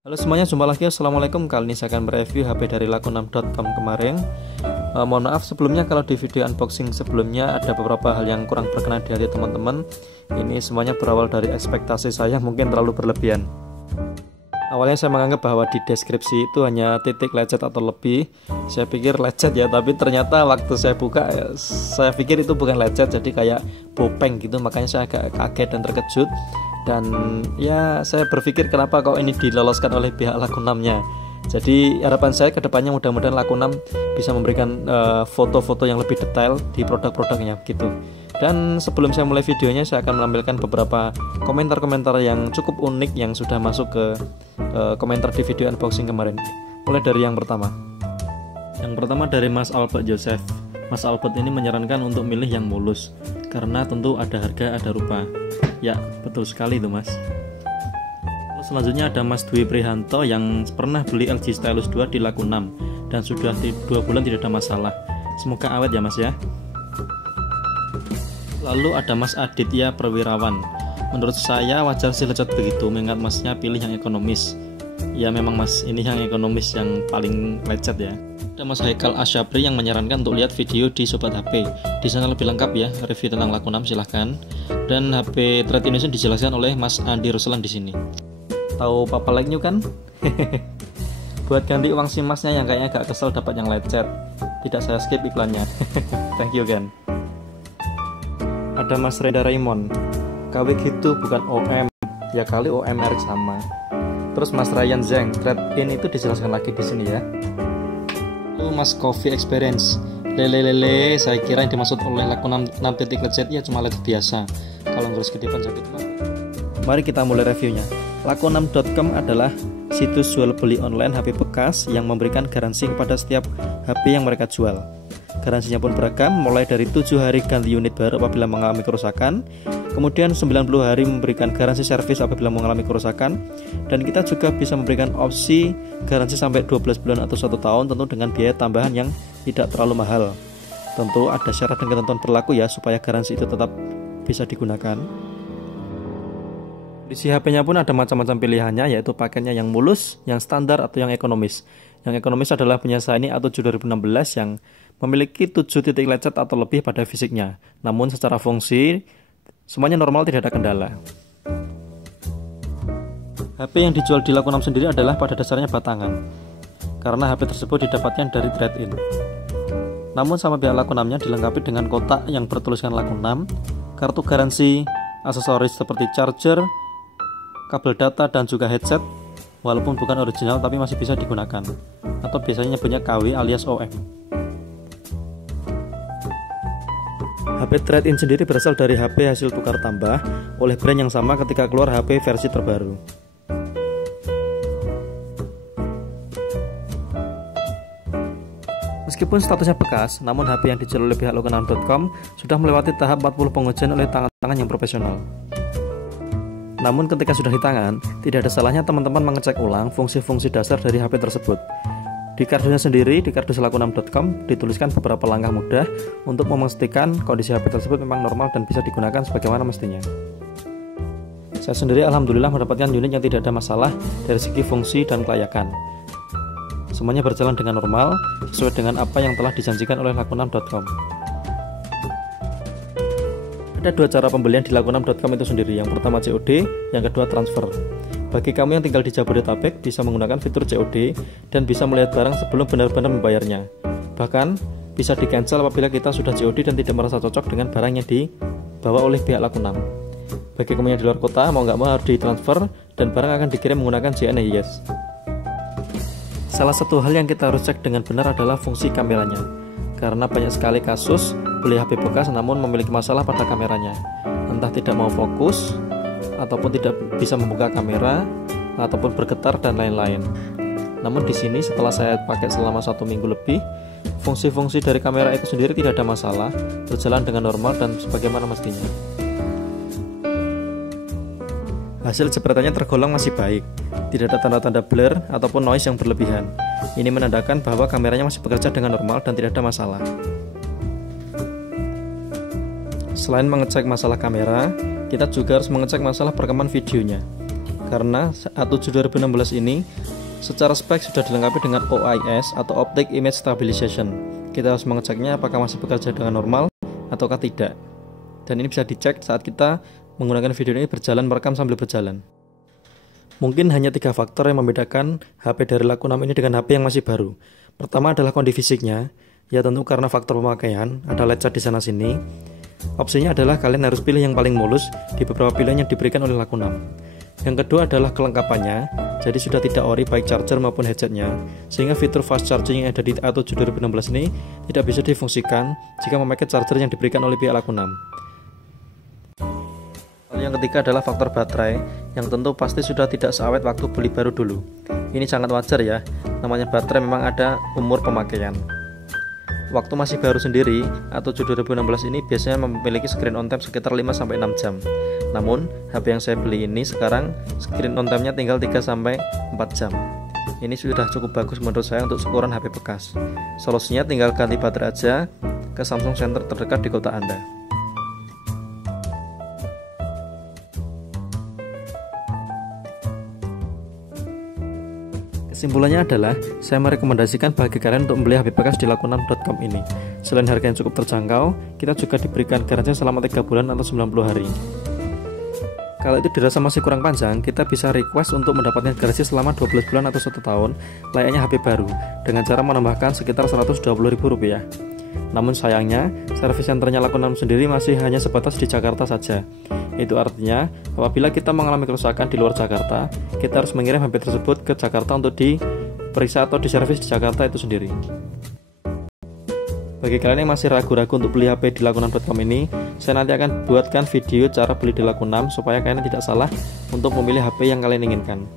Halo semuanya, jumpa lagi. Assalamualaikum. Kali ini saya akan mereview HP dari laku6.com kemarin. Mohon maaf sebelumnya kalau di video unboxing sebelumnya ada beberapa hal yang kurang berkenan di hati teman-teman. Ini semuanya berawal dari ekspektasi saya mungkin terlalu berlebihan. Awalnya saya menganggap bahwa di deskripsi itu hanya titik lecet atau lebih. Saya pikir lecet ya, tapi ternyata waktu saya buka saya pikir itu bukan lecet, jadi kayak bopeng gitu. Makanya saya agak kaget dan terkejut. Dan ya saya berpikir kenapa kok ini diloloskan oleh pihak Laku6-nya. Jadi harapan saya kedepannya mudah-mudahan Laku6 bisa memberikan foto-foto yang lebih detail di produk-produknya gitu. Dan sebelum saya mulai videonya, saya akan menampilkan beberapa komentar-komentar yang cukup unik yang sudah masuk ke komentar di video unboxing kemarin. Mulai dari yang pertama. Yang pertama dari Mas Albert Joseph. Mas Albert ini menyarankan untuk milih yang mulus karena tentu ada harga ada rupa. Ya, betul sekali itu Mas. Lalu selanjutnya ada Mas Dwi Prihanto yang pernah beli LG Stylus 2 di Laku6 dan sudah 2 bulan tidak ada masalah. Semoga awet ya Mas ya. Lalu ada Mas Aditya Perwirawan. Menurut saya wajar sih lecet begitu, mengingat Masnya pilih yang ekonomis. Ya memang Mas, ini yang ekonomis yang paling lecet ya. Ada Mas Haikal Asyapri yang menyarankan untuk lihat video di Sobat HP. Di sana lebih lengkap ya review tentang Laku6, silahkan. Dan HP Trade Indonesia dijelaskan oleh Mas Andi Ruslan di sini. Tahu Papa Like New kan? Buat ganti uang SIM Masnya yang kayaknya agak kesel dapat yang lecet. Tidak saya skip iklannya. Thank you kan. Ada Mas Reda Raymond. KW gitu bukan OM. Ya kali OMR sama. Terus Mas Ryan Zeng, Trade In itu dijelaskan lagi di sini ya. Mas Coffee Experience, lele, saya kira yang dimaksud oleh Laku6 titik lecet ya cuma lecet biasa. Kalau ngurus kedipan sakit banget. Mari kita mulai reviewnya. Laku6.com adalah situs jual beli online HP bekas yang memberikan garansi kepada setiap HP yang mereka jual. Garansinya pun beragam, mulai dari 7 hari ganti unit baru apabila mengalami kerusakan, kemudian 90 hari memberikan garansi servis apabila mengalami kerusakan, dan kita juga bisa memberikan opsi garansi sampai 12 bulan atau 1 tahun, tentu dengan biaya tambahan yang tidak terlalu mahal. Tentu ada syarat dan ketentuan berlaku ya, supaya garansi itu tetap bisa digunakan. Di HP-nya pun ada macam-macam pilihannya, yaitu paketnya yang mulus, yang standar, atau yang ekonomis. Yang ekonomis adalah punya saya ini A7 2016 yang memiliki 7 titik lecet atau lebih pada fisiknya. Namun secara fungsi semuanya normal, tidak ada kendala. HP yang dijual di Laku6 sendiri adalah pada dasarnya batangan, karena HP tersebut didapatkan dari trade-in. Namun sama pihak Laku6-nya dilengkapi dengan kotak yang bertuliskan Laku6, kartu garansi, aksesoris seperti charger, kabel data, dan juga headset, walaupun bukan original tapi masih bisa digunakan, atau biasanya nyebutnya KW alias OM. HP trade-in sendiri berasal dari HP hasil tukar tambah oleh brand yang sama ketika keluar HP versi terbaru. Meskipun statusnya bekas, namun HP yang dijual oleh pihak laku6.com sudah melewati tahap 40 pengujian oleh tangan-tangan yang profesional. Namun ketika sudah di tangan, tidak ada salahnya teman-teman mengecek ulang fungsi-fungsi dasar dari HP tersebut. Di kardusnya sendiri, di kardus laku6.com dituliskan beberapa langkah mudah untuk memastikan kondisi HP tersebut memang normal dan bisa digunakan sebagaimana mestinya. Saya sendiri alhamdulillah mendapatkan unit yang tidak ada masalah dari segi fungsi dan kelayakan. Semuanya berjalan dengan normal, sesuai dengan apa yang telah dijanjikan oleh laku6.com. Ada 2 cara pembelian di laku6.com itu sendiri. Yang pertama COD, yang kedua transfer. Bagi kamu yang tinggal di Jabodetabek bisa menggunakan fitur COD dan bisa melihat barang sebelum benar-benar membayarnya. Bahkan bisa di-cancel apabila kita sudah COD dan tidak merasa cocok dengan barang yang dibawa oleh pihak Laku6. Bagi kamu yang di luar kota, mau nggak mau harus ditransfer dan barang akan dikirim menggunakan JNE-YES. Salah satu hal yang kita harus cek dengan benar adalah fungsi kameranya, karena banyak sekali kasus beli HP bekas namun memiliki masalah pada kameranya, entah tidak mau fokus, ataupun tidak bisa membuka kamera, ataupun bergetar dan lain-lain. Namun di sini setelah saya pakai selama 1 minggu lebih, fungsi-fungsi dari kamera itu sendiri tidak ada masalah, berjalan dengan normal dan sebagaimana mestinya. Hasil jepretannya tergolong masih baik, tidak ada tanda-tanda blur ataupun noise yang berlebihan. Ini menandakan bahwa kameranya masih bekerja dengan normal dan tidak ada masalah. Selain mengecek masalah kamera, kita juga harus mengecek masalah perekaman videonya. karena A7 2016 ini secara spek sudah dilengkapi dengan OIS atau Optic Image Stabilization. Kita harus mengeceknya apakah masih bekerja dengan normal ataukah tidak. Dan ini bisa dicek saat kita menggunakan video ini merekam sambil berjalan. Mungkin hanya 3 faktor yang membedakan HP dari laku 6 ini dengan HP yang masih baru. Pertama adalah kondisi fisiknya, ya tentu karena faktor pemakaian, ada lecet di sana sini. Opsinya adalah kalian harus pilih yang paling mulus di beberapa pilihan yang diberikan oleh laku 6. Yang kedua adalah kelengkapannya, jadi sudah tidak ori baik charger maupun headsetnya, sehingga fitur fast charging yang ada di A7 2016 ini tidak bisa difungsikan jika memakai charger yang diberikan oleh pihak laku 6. Lalu yang ketiga adalah faktor baterai, yang tentu pasti sudah tidak seawet waktu beli baru dulu. Ini sangat wajar ya, namanya baterai memang ada umur pemakaian. Waktu masih baru sendiri, A7 2016 ini biasanya memiliki screen on time sekitar 5-6 jam. Namun, HP yang saya beli ini sekarang screen on time-nya tinggal 3-4 jam. Ini sudah cukup bagus menurut saya untuk ukuran HP bekas. Solusinya tinggal ganti baterai aja ke Samsung Center terdekat di kota Anda. Kesimpulannya adalah, saya merekomendasikan bagi kalian untuk membeli HP bekas di laku6.com ini. Selain harga yang cukup terjangkau, kita juga diberikan garansi selama 3 bulan atau 90 hari. Kalau itu dirasa masih kurang panjang, kita bisa request untuk mendapatkan garansi selama 12 bulan atau 1 tahun, layaknya HP baru, dengan cara menambahkan sekitar Rp120.000. Namun sayangnya, servis centernya laku 6 sendiri masih hanya sebatas di Jakarta saja. Itu artinya, apabila kita mengalami kerusakan di luar Jakarta, kita harus mengirim HP tersebut ke Jakarta untuk diperiksa atau diservis di Jakarta itu sendiri. Bagi kalian yang masih ragu-ragu untuk beli HP di laku6.com ini, saya nanti akan buatkan video cara beli di laku6 supaya kalian tidak salah untuk memilih HP yang kalian inginkan.